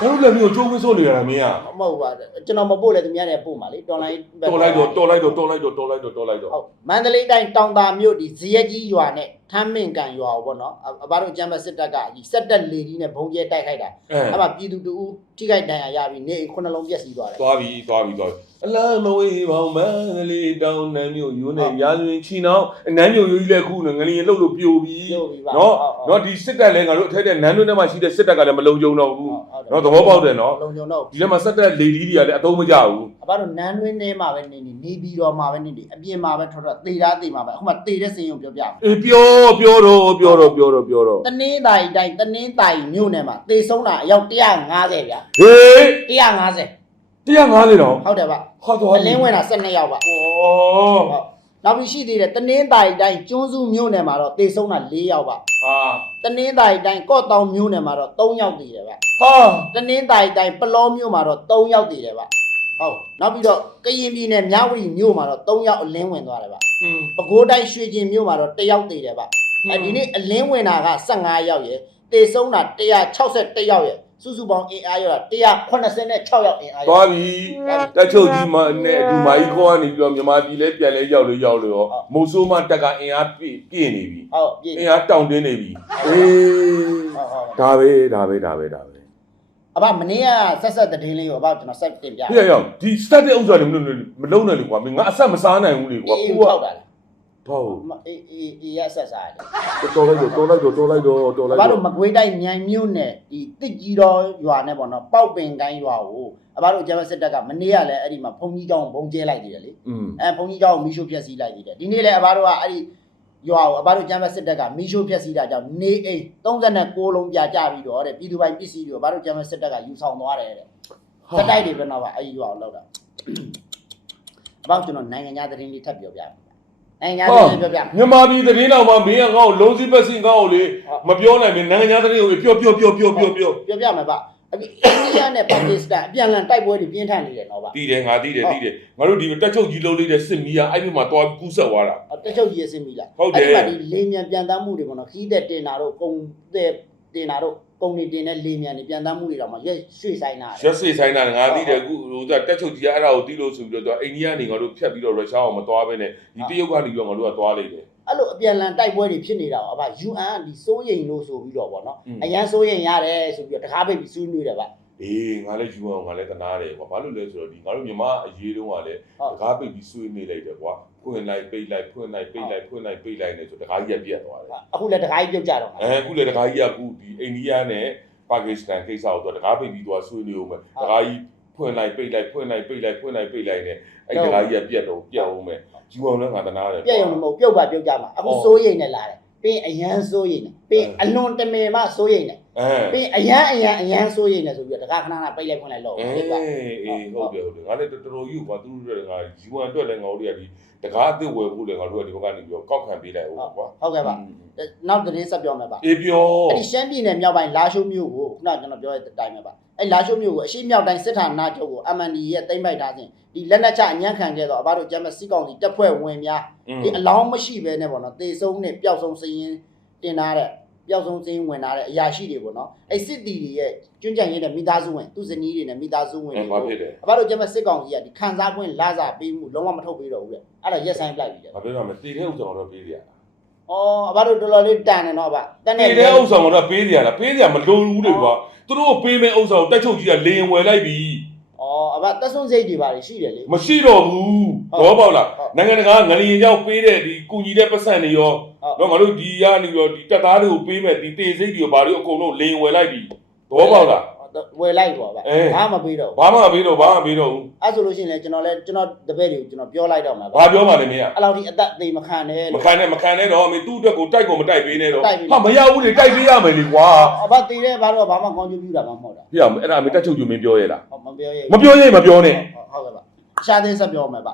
တို့လည်းမျိုးကျိုးဝင်းစိုးနေရတာမင်းက
မဟုတ်ပါဘူးကျွန်တော်မပို့လဲသူများတွေပို့မှာလေတော်လိုင်း
တော်လိုက်တော့တော်လိုက်တော့တော်လိုက်တော့တော်လိုက်တော့တော်လိုက်တော့
ဟုတ်မန္တလေးတိုင်းတောင်တာမြို့ဒီဇရက်ကြီးရွာနဲ့ထမ်းမင်ကန်ရွာကိုပေါ့နော်အဘတို့ကျမ်းမစစ်တပ်ကဒီစက်တက်လေကြီးနဲ့ဘုံကျဲတိုက်ခိုက်တာ
အဲ
အဲ့မှာပြည်သူတူထိခိုက်ဒဏ်ရာရပြီးနေအိမ်ခုနှလုံးပြက်စီးသွားတယ်
သွားပြီသွားပြီသွားပြီ အလမ်းမဝေးပေါင်းမန္တလေးတောင်နန်းမြို့ယူနေရာဇဝင်ချီနောင်းနန်းမြို့ယူကြီးလည်းခုငလျင်လှုပ်လို့ပြိုပြီ
ပြောပြီးပါ
နော်နော်ဒီစစ်တပ်လည်းငါတို့အထက်တဲ့နန်းတို့ထဲမှာရှိတဲ့စစ်တပ်ကလည်းမလုံခြုံတော့ဘူးနော်သဘောပေါက်တယ်နော်
လုံခြုံတော့
ဒီထဲမှာစက်တက်လေဒီတွေကလည်းအသုံးမကျဘူး
အဘတို့နန်းတွင်းထဲမှာပဲနေနေနေပြီးတော့မှာပဲနေနေအပြင်မှာပဲထွက်ထွက်သေတာသေမှာပဲအခုမှသေတဲ့စင်ရုံပြောပြမယ်
အေးပြောပြောတော့ပြောတော့ပြောတော့ပြောတော့
တနင်းတာရီတိုင်းတနင်းတာရီမြို့နယ်မှာသေဆုံးတာအယောက်150ဗျာ
ဟေး
150
150တော့
ဟုတ်တယ်ဗျ
ဟောတော့
အလင်းဝင်တာ12ယောက်ဗျ
ဩ
ဟုတ်နောက်ပြီးရှိသေးတယ်တနင်္သာရီတိုင်းကျွန်းစုမြို့နယ်မှာတော့တေဆုံးတာ၄ယောက်ပါ
ဟာ
တနင်္သာရီတိုင်းကော့တောင်မြို့နယ်မှာတော့3ယောက်တည်တယ်ဗျ
ဟာ
တနင်္သာရီတိုင်းပလောမြို့မှာတော့3ယောက်တည်တယ်ဗျဟုတ်နောက်ပြီးတော့ကရင်ပြည်နယ်မြဝတီမြို့မှာတော့3ယောက်အလင်းဝင်သွားတယ်ဗျ
อืม
ပဲခူးတိုင်းရွှေကျင်မြို့မှာတော့1ယောက်တည်တယ်ဗျအဲဒီနေ့အလင်းဝင်တာက15ယောက်ရယ်တေဆုံးတာ161ယောက်ရယ် စုစုပေါင်းအင်အားရောတာ186ယောက်အင်အားရော
သွားပြီတက်ချုပ်ကြီးမနဲ့အတူမကြီးခေါ်ကနေပြီးတော့မြန်မာပြည်လဲပြန်လဲရောက်လို့ရောက်လို့ရောမုတ်ဆိုးမတက်ကအင်အားပြည့်ပြည့်နေပြီ
ဟုတ်ပြည့်
အင်အားတောင့်တင်းနေပြီအေး
ဟုတ်ဟုတ်
ဒါပဲဒါပဲဒါပဲဒါပဲ
အဘမနေ့ကဆက်ဆက်သတင်းလေးကိုအဘကျွန်တော်ဆက်တင်ပြ
ပြည့်ရောက်ဒီ stat တဲ့ဥစ္စာတွေမလုံးမလုံးနဲ့လေကွာမင်းငါအဆက်မစားနိုင်ဘူးလေကွာ
အေး
ကို
ကို
က
ထောက်တာလား
တော့
အေးအေးအေးရဆက်စားတယ်
တော်လိုက်တော့တော်လိုက်တော့တော်လိုက်တော့တော်လိုက်
အဘ
တော့
တို့မကွေးတိုင်းမြိုင်မြို့နယ်ဒီတစ်ကြီးတော်ရွာနဲ့ပေါ့နော်ပေါက်ပင်ကိုင်းရွာကိုအဘတို့ကျမစစ်တပ်ကမနေ့ကလည်းအဲ့ဒီမှာဘုံကြီးကျောင်းဘုံကျဲလိုက်သေးတယ်လေ
อืม
အဲဘုံကြီးကျောင်းကိုမီးရှို့ဖျက်ဆီးလိုက်သေးတယ်ဒီနေ့လည်းအဘတို့ကအဲ့ဒီရွာကိုအဘတို့ကျမစစ်တပ်ကမီးရှို့ဖျက်ဆီးတာကြောင့်နေအိမ်36လုံးပြကြပြီးတော့တဲ့ပြည်သူပိုင်ပစ္စည်းတွေကိုအဘတို့ကျမစစ်တပ်ကယူဆောင်သွားတယ်တဲ့စက်တိုက်တွေပဲတော့ပါအဲ့ဒီရွာကိုလောက်တာအဘကျွန်တော်နိုင်ငံသားသတင်းလေးထပ်ပြောပြမယ် နိုင်ငံသားသတင်းပြောပြမယ်
မြန်မာပြည်သတင်းတော်မှာမင်းကငါ့ကိုလုံးစည်းပတ်စင်ငါ့ကိုလေမပြောနိုင်မင်းနိုင်ငံသားသတင်းကိုပြောပြောပြောပြောပြောပြော
ပြောပြမယ်ဗျအခုအိန္ဒိယနဲ့ပါကစ္စတန်အပြန်အလှန်တိုက်ပွဲတွေပြင်းထန်နေတယ်နော်ဗျ
တည်တယ်ငါတည်တယ်တည်တယ်ငါတို့ဒီတက်ချုပ်ကြီးလုံးလေးတဲ့စစ်မီးကအဲ့ဒီမှာသွားကူးဆက်သွားတာ
တက်ချုပ်ကြီးရဲ့စင်မီလား
ဟုတ်တယ်
အဲ့ဒီမှာဒီလေမြန်ပြန်တမ်းမှုတွေပေါ့နော်ခီးတဲ့တင်တာတို့ကုံတဲ့တင်တာတို့ကုံနေတင်တဲ့လေမြန်တွေပြန်တမ်းမှုတွေတော့မှရွှေ့ရွှေ့ဆိုင်တာ
ရက်စိဆိုင်တာငါတည်တယ်အခုဟိုကတက်ချုပ်ကြီးကအဲ့ဒါကိုတီးလို့ဆိုပြီးတော့အိန္ဒိယနေငါတို့ဖြတ်ပြီးတော့ရုရှားအောင်မသွားဘဲနဲ့ဒီတရုတ်ကနေပြီးတော့ငါတို့ကသွားလိုက်တယ်
အဲ့လိုအပြန်အလှန်တိုက်ပွဲတွေဖြစ်နေတာပေါ့အဘ UN ကဒီစိုးရိမ်လို့ဆိုပြီးတော့ပေါ့နော်
อืม
အရန်စိုးရိမ်ရတယ်ဆိုပြီးတော့တကားပိတ်ပြီးဆွေးနွေးတယ်ဗျ
အေးငါလည်းယူအောင်ငါလည်းတနာတယ်ကွာဘာလို့လဲဆိုတော့ဒီငါတို့မြန်မာအရေးတုန်းကလည်း
ဟုတ်
တကားပိတ်ပြီးဆွေးနေလိုက်တယ်ကွာဖွင့်လိုက်ပိတ်လိုက်ဖွင့်လိုက်ပိတ်လိုက်ဖွင့်လိုက်ပိတ်လိုက်နေဆိုတကားကြီးကပြတ်သွားတယ်
အခုလည်းတကားကြီးပြုတ်ကြတော့မှာ
အဲအခုလေတကားကြီးကအခုဒီအိန္ဒိယနဲ့ပါကစ္စတန်ကိစ္စကိုတော့တကားပိတ်ပြီးသွားဆွေးနေဦးမယ်တကားကြီးဖွင့်လိုက်ပိတ်လိုက်ဖွင့်လိုက်ပိတ်လိုက်ဖွင့်လိုက်ပိတ်လိုက်နေအဲ့တကားကြီးကပြတ်တော့ပြတ်အောင်မယ်ယူအောင်လည်းငါတနာတယ်
ပြည့်ရုံမဟုတ်ပြုတ်ပါပြုတ်ကြမှာအခုစိုးရိမ်နေလာတယ်ပြီးအရန်စိုးရိမ်နေပြီးအလွန်တမင်မှစိုးရိမ်နေ
အဲ
ပြီးအရန်အရန်အရန်စိုးရိမ်နေဆိုပြီးတော့တကားခဏခဏပိတ်လိုက်ဖွင့်လိုက်လို့
အေး
ဟုတ်ပါ
အေးဟုတ်တယ်ဟုတ်တယ်ငါလည်းတော်တော်ကြီးကွာသူတို့တွေကယူအောင်အတွက်လည်းငါတို့တွေကဒီတကားအစ်စ်ဝယ်ဖို့လည်းငါတို့ကဒီဘက်ကနေပြီးတော့ကောက်ခံပေးလိုက်ဦးကွာ
ဟုတ်ကဲ့ပါနောက်သတင်းဆက်ပြောမယ်ပါ
အေးပြော
အဲ့ဒီရှမ်းပြည်နယ်မြောက်ပိုင်းလာရှိုးမြို့ကိုခုနကကျွန်တော်ပြောတဲ့အတိုင်းပဲပါအဲ့လာရှိုးမြို့ကိုအရှိမြောက်တိုင်းစစ်ဌာနချုပ်ကို MND ရဲ့တိမ့်ပိုက်ထားခြင်းဒီလက်နက်ချအညံ့ခံခဲ့တော့အဘတို့ကျမ်းမစစ်ကောင်စီတပ်ဖွဲ့ဝင်များဒီအလောင်းမရှိဘဲနဲ့ပေါ့နော်တေဆုံးနဲ့ပျောက်ဆုံးစည်ရင်တင်ထားတဲ့ ပျောက်ဆုံးစည်ရင်ဝင်ထားတဲ့အရာရှိတွေပေါ့နော်အဲ့စစ်တီတွေရဲ့ကျွန်းကြံရည်တဲ့မိသားစုဝင်သူဇနီးတွေနဲ့မိသားစုဝင်
အဲ
တွေ
ဘာ
ကို
ဖြစ်လဲ
အဘတို့ကျမ်းမစစ်ကောင်စီကဒီခံစား권လာစာပေးမှုလုံးဝမထုတ်ပေးတော့ဘူးတဲ့အဲ့ဒါရက်ဆိုင်ပလိုက်ပြီတဲ့
ဘာပြောရမလဲတည်တဲ့ဥစ္စာတော့ပေးရတာ
အော်အဘတို့တော်တော်လေးတန်တယ်နော်အဘတန်
တည်တဲ့ဥစ္စာတော့ပေးရတာပေးရမလိုဘူးတွေကွာသူတို့ပေးမဲ့ဥစ္စာကိုတက်ချုပ်ကြီးကလေရင်ဝယ်လိုက်ပြီ
အော်အဘတက်ဆွန်းစိတ်တွေပါရှိတယ်လေ
မရှိတော့ဘူးတော့ပေါ့လားနိုင်ငံတကာငလျင်ကြောင့်ပေးတဲ့ဒီကုညီတဲ့ပတ်စံတွေရော တော့ငါတို့ဒီကနေရောဒီတက်သားတွေကိုပေးမဲ့ဒီတေစိတ်တွေရောဘာလို့အကုန်လုံးလေရင်ဝယ်လိုက်ပြီတော့ပေါ့လား
ဝယ်လိုက်ပါဗျ
အေး
ဘာမှမပေးတော့ဘူး
ဘာမှမပေးတော့ဘာမှမပေးတော့ဘူး
အဲ့ဆိုလို့ရှိရင်လည်းကျွန်တော်လည်းကျွန်တော်တပည့်တွေကိုကျွန်တော်ပြောလိုက်တော့မှာ
ဘာပြောမှလဲမင်းက
အဲ့လောက်ထိအသက်အသေးမခံနဲ့
မ
လို့
ခံနဲ့မခံနဲ့တော့မင်းသူ့အတွက်ကိုတိုက်ကိုမတိုက်ပေးနဲ့တော့
တိုက်ပေး
ဟာမရဘူးလေတိုက်ပေးရမယ်လေကွာ
အဘသေးတဲ့ဘာလို့ဘာမှကောင်းကျိုးပြုတာမှမဟုတ်တာ
ပြရမယ်အဲ့ဒါမင်းတက်ချုပ်ကြီးမင်းပြောရဲလား
ဟုတ်မပြောရ
မပြောရင်မပြောနဲ့
ဟုတ်ကဲ့ပါရှားသေးဆက်ပြောမယ်ဗျ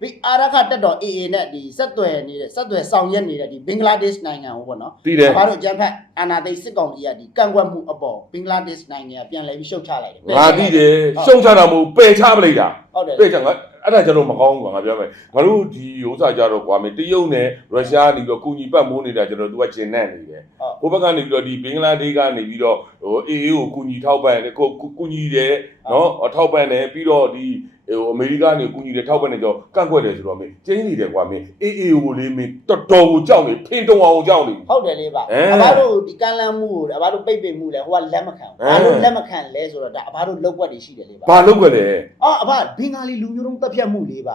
ပြီးအာရခတက်တော် AA နဲ့ဒီဆက်သွယ်နေတဲ့ဆက်သွယ်ဆောင်ရွက်နေတဲ့ဒီဘင်္ဂလားဒေ့ရှ်နိုင်ငံကိုပေါ့နော်
သိတယ်
ဘာလို့အကြမ်းဖက်အာဏာသိမ်းစစ်ကောင်ကြီးကဒီကန့်ကွက်မှုအပေါ်ဘင်္ဂလားဒေ့ရှ်နိုင်ငံကပြန်လဲပြီးရှုတ်ချလိုက်တယ်
ငါသိတယ်ရှုံချတာမဟုတ်ပယ်ချပလိုက်တာ
ဟုတ်တယ်
ပယ်ချငါအဲ့ဒါကြတော့မကောင်းဘူးကွာငါပြောမယ်ငါတို့ဒီဥစ္စာကြတော့ကွာမင်းတရုတ်နဲ့ရုရှားနေပြီးတော့ကုညီပတ်မိုးနေတာကျွန်တော်တို့ကကျင်နဲ့နေတယ်ဟိုဘက်ကနေပြီးတော့ဒီဘင်္ဂလားဒေ့ရှ်ကနေပြီးတော့ဟိုအေးအေးကိုကုညီထောက်ပံ့တယ်ကိုကုညီတယ် နော်ထောက်ပံ့တယ်ပြီးတော့ဒီဟိုအမေရိကနေကုညီတယ်ထောက်ပံ့တယ်ကြောကန့်ကွက်တယ်ဆိုတော့မင်းကျင်းနေတယ်ကွာမင်းအေးအေးကိုလေးမင်းတော်တော်ကိုကြောက်နေဖင်တုံအောင်ကြောက်နေ
ဟုတ်တယ်လေဗျ
အဲ
အဘတို့ဒီကန့်လန့်မှုကိုအဘတို့ပိတ်ပင်မှုလဲဟိုကလက်မခံဘူး
အဲ
ဘာလို့လက်မခံလဲဆိုတော့ဒါအဘတို့လောက်ွက်တွေရှိတယ်လေဗျ
ဘာလုပ်ကြလဲ
အော်အဘဘင်္ဂါလီလူမျိုးတုံးတက်ဖြတ်မှုလေးဗျ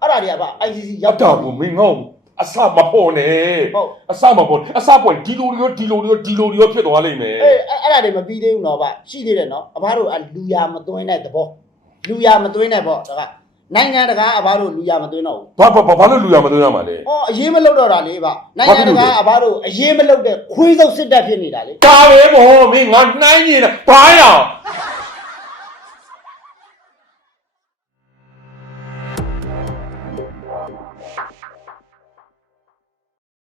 အဲ့ဒါတွေကဗျ ICC
ရော
ရောက်
က်တာကိုမင်းငေါ့ အစမပေါ်နဲ့
ဟုတ်
အစမပေါ်အစပေါ်ဒီလိုရောဒီလိုရောဒီလိုရောဖြစ်သွားလိမ့်မယ်
အေးအဲ့အဲ့ဒါတွေမပြီးသေးဘူးနော်ဗျရှိသေးတယ်နော်အဘတို့အလူရမသွင်းတဲ့သဘောလူရမသွင်းတဲ့ပေါ့ဒါကနိုင်ငံတကာအဘတို့လူရမသွင်းတော့ဘူး
ဘာဘာဘာလို့လူရမသွင်းရမှာလဲ
အော်အရေးမလုပ်တော့တာလေဗျနိုင်ငံတကာအဘတို့အရေးမလုပ်တဲ့ခွေးစုပ်စစ်တပ်ဖြစ်နေတာလေ
ဒါပဲဗောမင်းငါနှိုင်းနေတာဘာရအောင်